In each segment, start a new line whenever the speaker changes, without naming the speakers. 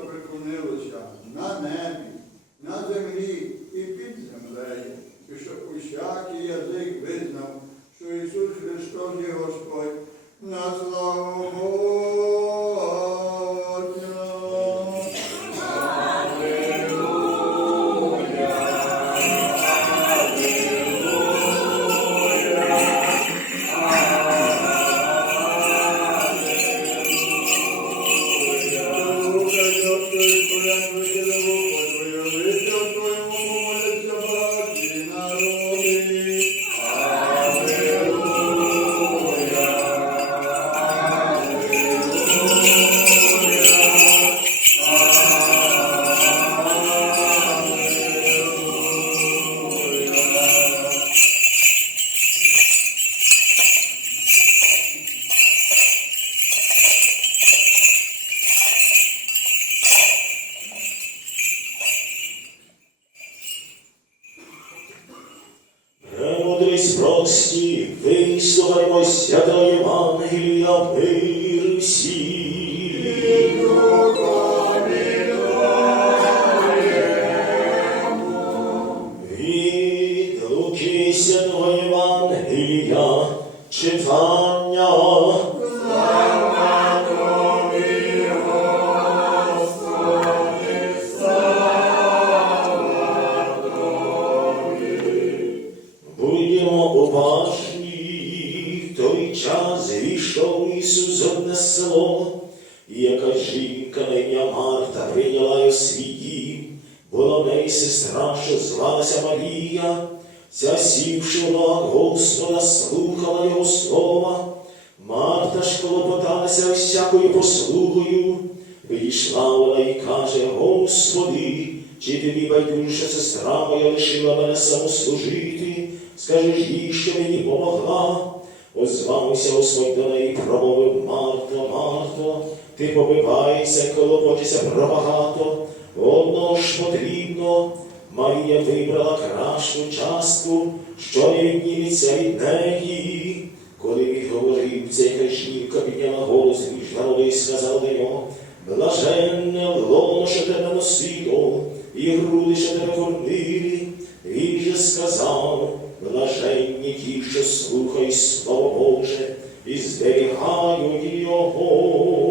Приконилося на
небі.
ти побивайся коло колопочися пробагато, воно ж потрібно. Марія вибрала кращу частку, що не відніміться від неї. Коли він говорив, цей хай жінка підняла голос, ніж народи і сказала до нього, блаженне лоно, що тебе носило, і груди, що тебе кормили. Він же сказав, блаженні ті, що слухай слово Боже, і зберігають його.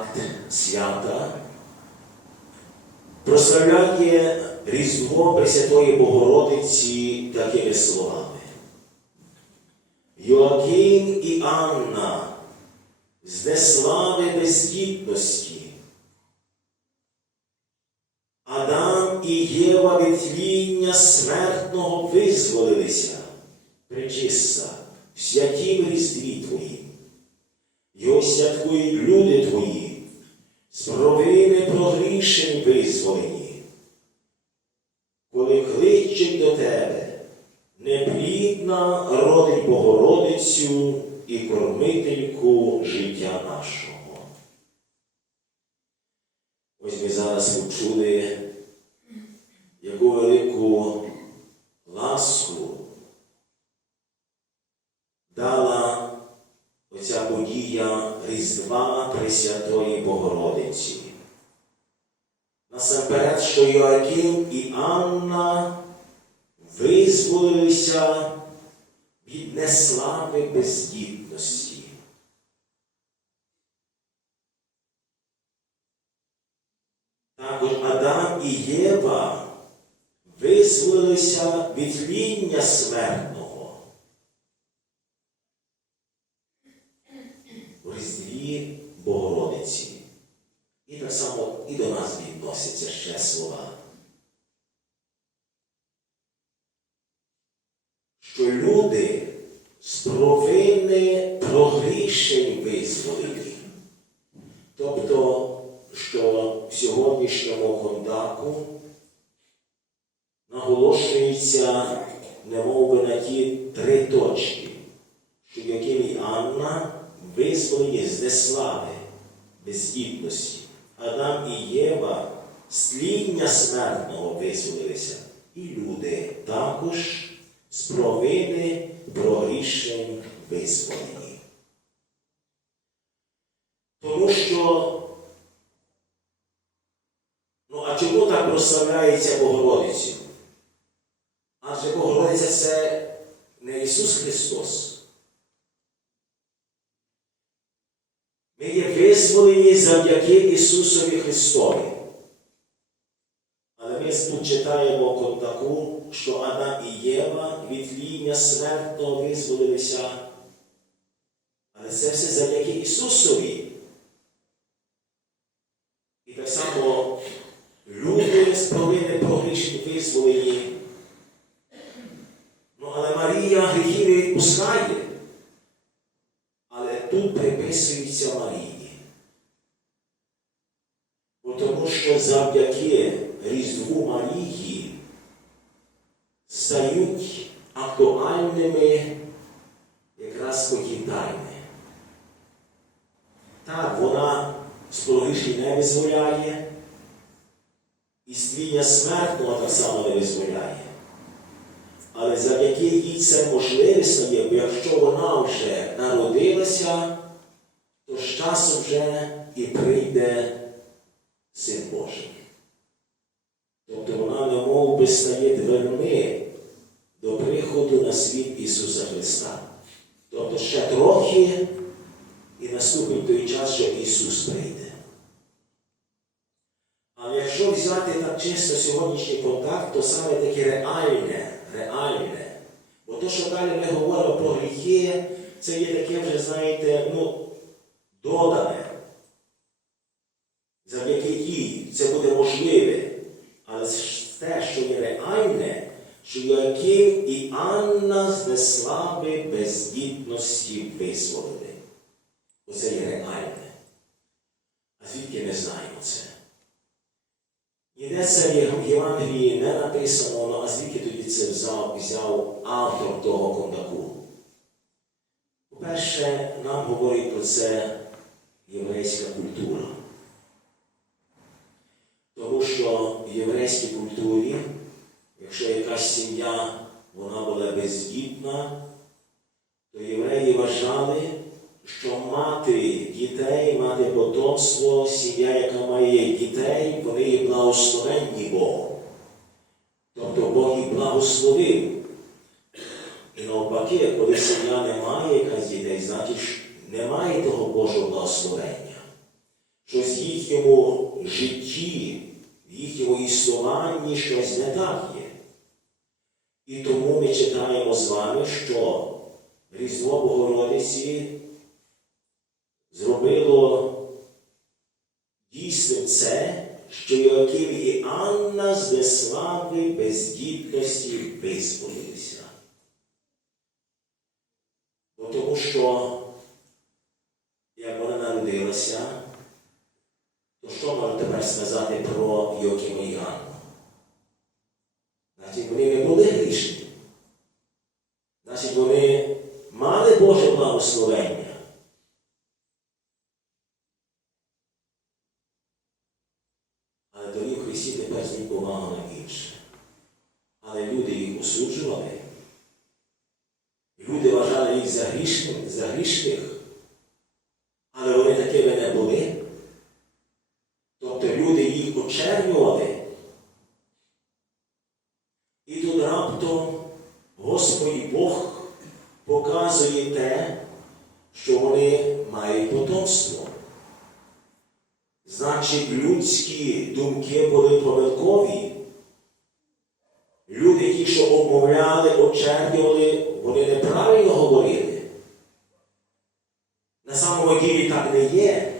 акт свята прославляє Різдво Пресвятої Богородиці такими словами. Йоаким і Анна з неслави бездітності, Адам і Єва від тління смертного визволилися, причиста, в святім різдві Твої, Його святкують люди. Неплідна родить Богородицю і кормительку життя нашого. Ось ми зараз почули, яку велику ласку дала оця подія Різдва Пресвятої Богородиці. Насамперед, що Йоаким і Анна визволилися від неслави бездітності. Також Адам і Єва визволилися від тління смертного. У Різдві Богородиці. І так само і до нас відносяться ще слова. Що люди прогрішень. Тобто, що в сьогоднішньому кондаку наголошується, немов би на ті три точки, що яким і Анна визволені з неслави, бездітності. Адам і Єва з тління смертного визволилися, і люди також з провини прогрішень визволені. Тому що, ну а чому так прославляється Богородицю? Адже Богородиця це не Ісус Христос. Ми є визволені завдяки Ісусові Христові. Але ми тут читаємо що Адам і Єва від ління смертного визволилися. Але це все завдяки Ісусові. Само люди з провини прогрішень визволені. Ну, але Марія гріхи не відпускає. Але тут приписується Марії. Бо Тому що завдяки Різдву Марії стають актуальними якраз покидайми. Так, вона з не визволяє, і стріння смертного так само не визволяє. Але завдяки їй це можливе стає, бо якщо вона вже народилася, то з часом вже і прийде Син Божий. Тобто вона не мов би стає дверми до приходу на світ Ісуса Христа. Тобто ще трохи і наступить той час, що Ісус прийде. Але якщо взяти так чисто сьогоднішній контакт, то саме таке реальне, реальне. Бо то, що далі ми говоримо про гріхи, це є таке вже, знаєте, ну, додане. Завдяки їй це буде можливе. Але те, що є реальне, що Яким і Анна з неслави бездітності визволили. Оце є реальне. А звідки ми знаємо це? Ніде це в Євангелії не написано, а звідки тоді це взяв, взяв автор того кондаку? По-перше, нам говорить про це єврейська культура. Тому що в єврейській культурі, якщо якась сім'я вона була бездітна, то євреї вважали, що мати дітей, мати потомство, сім'я, яка має дітей, вони є благословенні Богом. Тобто Бог їх благословив. І навпаки, коли сім'я не має якась дітей, значить немає того Божого благословення. Щось в їхньому житті, в їхньому повістуванні щось не так є. І тому ми читаємо з вами, що Різдво Богородиці зробило дійсним це, що Йоаким і Анна з неслави бездітності визволилися. Бо тому що, як вона народилася, то що можна тепер сказати про Йоакима і Анну? Значить, вони не були грішні. Значить, вони мали Боже благословення. Але тоді в Христі тепер зник увага на інше. Але люди їх осуджували. Люди вважали їх за грішних, за грішних. Але вони такими не були. Тобто люди їх очернювали. І тут раптом Господь Бог показує те, що вони мають потомство. Значить, людські думки були помилкові. Люди, ті, що обмовляли, очернювали, вони неправильно говорили. На самому ділі так не є.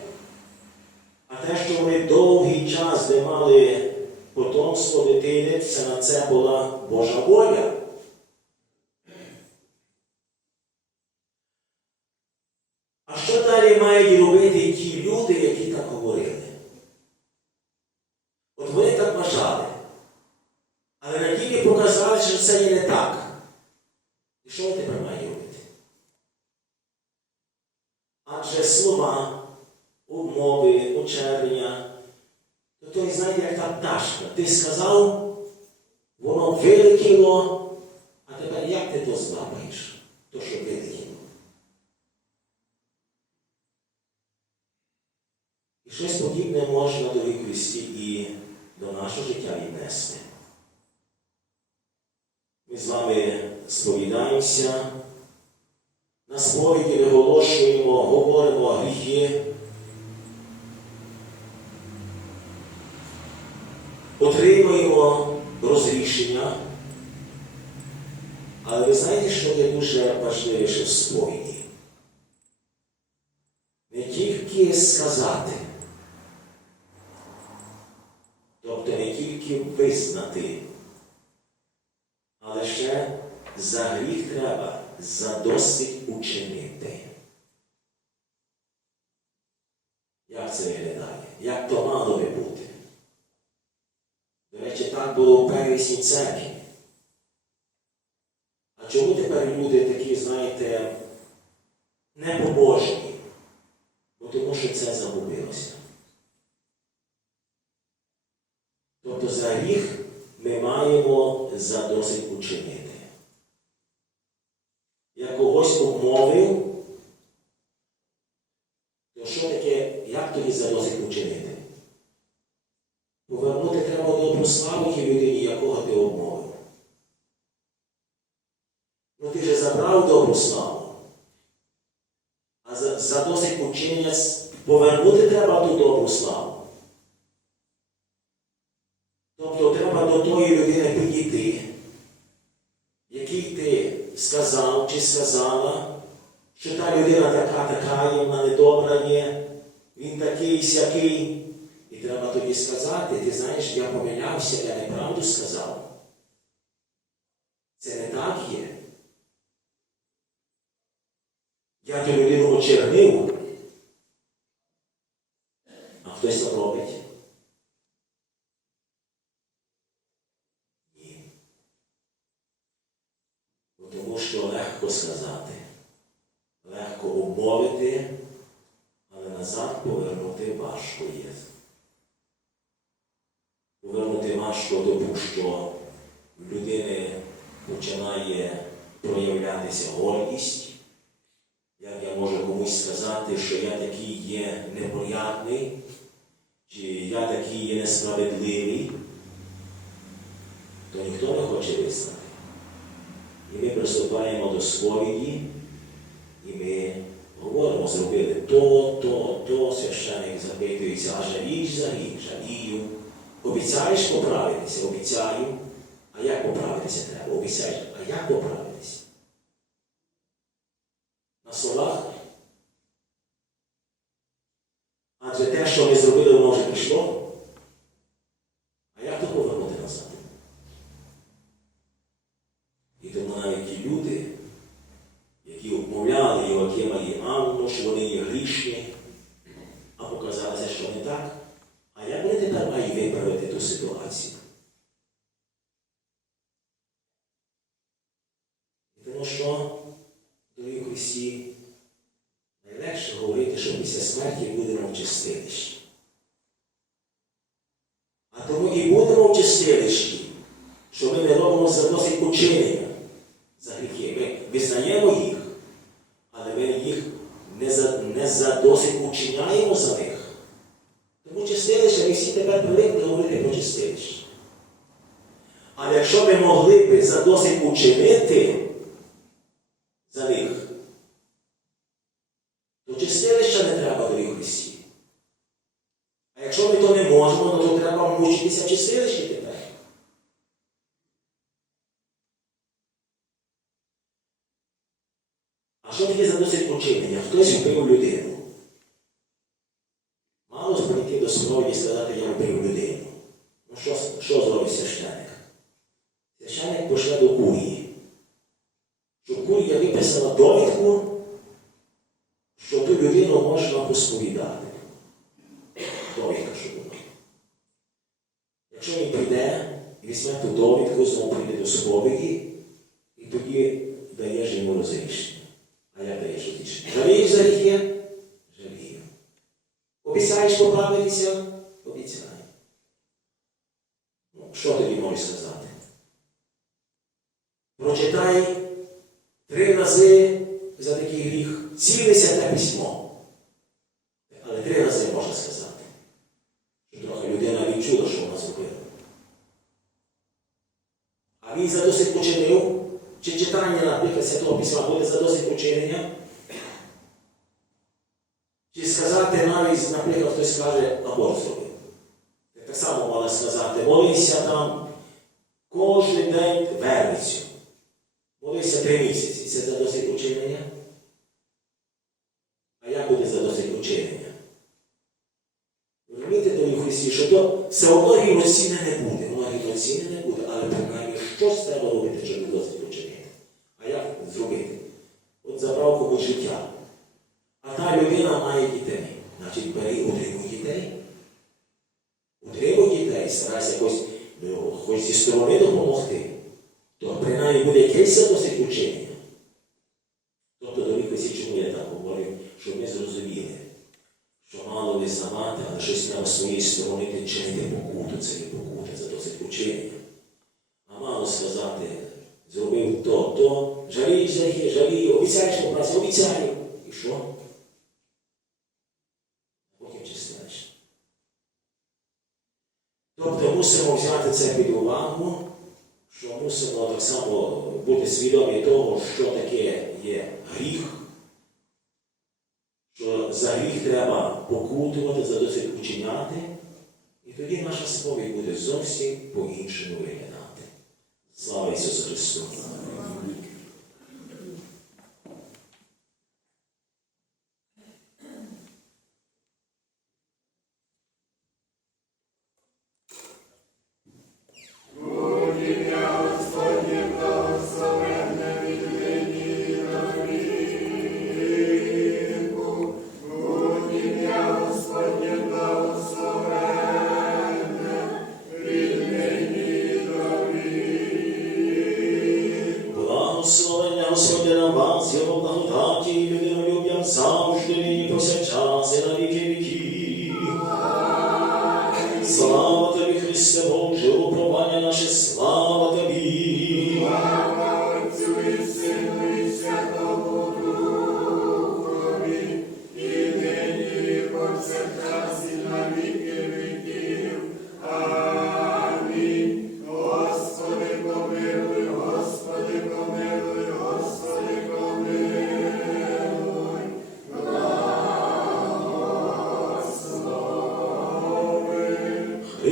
А те, що вони довгий час не мали потомство дитини, це на це була Божа воля. А що далі мають робити ті люди, які так говорили? От вони так вважали. Але на ділі показали, що це є не так. І що вони тепер мають робити? Адже слова, умови, очернення, той знаєте, як та пташка. Ти сказав, воно вилетіло, а тепер як ти то злапаєш? То, що вилетіло. І щось подібне можна до Христі і до нашого життя віднести. Ми з вами сповідаємося, на сповіді виголошуємо, говоримо гріхи, отримуємо розрішення. Але ви знаєте, що є дуже важливіше в сповіді? Не тільки сказати, тобто не тільки визнати, але ще за гріх треба задосить учинити. Як це виглядає? Як то мало би бути? До речі, так було у церкві. А чому тепер люди такі, знаєте, непобожні? Бо тому що це загубилося. Тобто за гріх ми маємо задосить учинити. Я когось обмовив, то що таке, як тоді задосить учинити? Повернути треба добру славу тій людині, якого ти обмовив. Ти же забрав добру славу. А за, за досить учинення повернути треба ту добру славу. Тобто треба до тої людини підійти, якій ти сказав чи сказала, що та людина така, така, вона недобра є, він такий сякий. І треба тоді сказати, ти знаєш, я помилявся, я неправду сказав. Це не так є. Я ту людину очернив, а хтось так робить. Ні. Бо Тому що легко сказати, легко обмовити, але назад повернути важко є. Повернути важко тому, що в людини починає проявлятися гордість. Як я можу комусь сказати, що я такий є неприятний, чи я такий є несправедливий, то ніхто не хоче визнати. І ми приступаємо до сповіді, і ми говоримо, зробили то, то, то, священик запитується, а жалієш за гріх, жалію, Обіцяєш поправитися? Обіцяю. А як поправитися треба? Обіцяєш. А як поправитися? На словах? Адже те, що ми зробили, воно вже пішло. А як то повернути назад? І тому навіть ті люди, які обмовляли Євакима і Анну, що вони є грішні, а показалося, що не так. А як вони тепер мають виправити ту ситуацію? І Тому що, дорогі Христі, найлегше говорити, що після смерті будемо в чистилищі. А тому і будемо в чистилищі, що ми не робимо за досить учинення за гріхи. Ми визнаємо їх, але ми їх не за, не за досить учиняємо за них. Тому чистилище, ми всі тепер привикли говорити про. Але якщо ми могли б за досить учинити за них, то чистилища не треба до Христі. А якщо ми то не можемо, ну, то треба мучитися в чистилищі тепер. А що учинення? Хтось вбив людину. Мало прийти до сповіді і сказати, я вбив людину. Ну що, що зробить священник? Священник пошле до курії. Щоб курія виписала довідку, що ту людину можна посповідати. Довідка, що була. Якщо він прийде і візьме ту довідку, знову прийде до сповіді, і тоді даєш йому розрішення. А як даєш розрішення? Жалієш за гріхи? Жалію. Обіцяєш поправитися? Обіцяю. Ну, що тобі можеш сказати? Прочитай три рази за такий гріх ціле святе письмо. Але три рази можна сказати. Що трохи людина відчула, що вона зробила. А він за досить учинив, чи читання, наприклад, Святого Письма буде за досить учинення? Чи сказати навіть, наприклад, хтось каже, аборт так само мали сказати, молися там кожен день верницю. Молися три місяці. Це за досить учинення? А як буде за досить учинення? Розумієте, дорогі Христі, що то все одно рівноцінне не буде. Воно рівноцінне не буде, але принаймні щось треба робити, щоб досить учинити. А як зробити? От забрав комусь життя. А та людина має дітей. Значить, бери і утримуй дітей. Утримуй дітей, старайся якось, ну, хоч зі сторони допомогти. То принаймні буде якесь досить учення. Тобто, дорогі Христі, чому я так говорю, щоб ми зрозуміли, що мало визнавати, але щось з своєї сторони чинити покуту, це не покута, це досить учення. А мало сказати, зробив то, то, гріхи, жалію, обіцяєш поправці, обіцяю. І що? Мусимо взяти це під увагу, що мусимо так само бути свідомі того, що таке є гріх, що за гріх треба покутувати, за досить учиняти, і тоді наша сповідь буде зовсім по-іншому виглядати. Слава Ісусу Христу!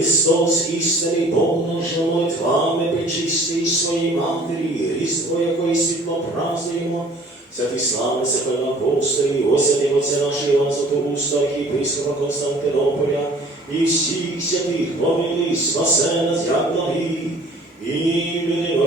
Христос, істинний Бог наш, молитвами причистий своїй матері, різдво якої світло празднуємо, святі слави Сахарна апостолі, освятий Отця нашого Івана Уста, архієпископа Константинополя, і всіх святих помилуй, спасе нас, як благі, і людинолюбний.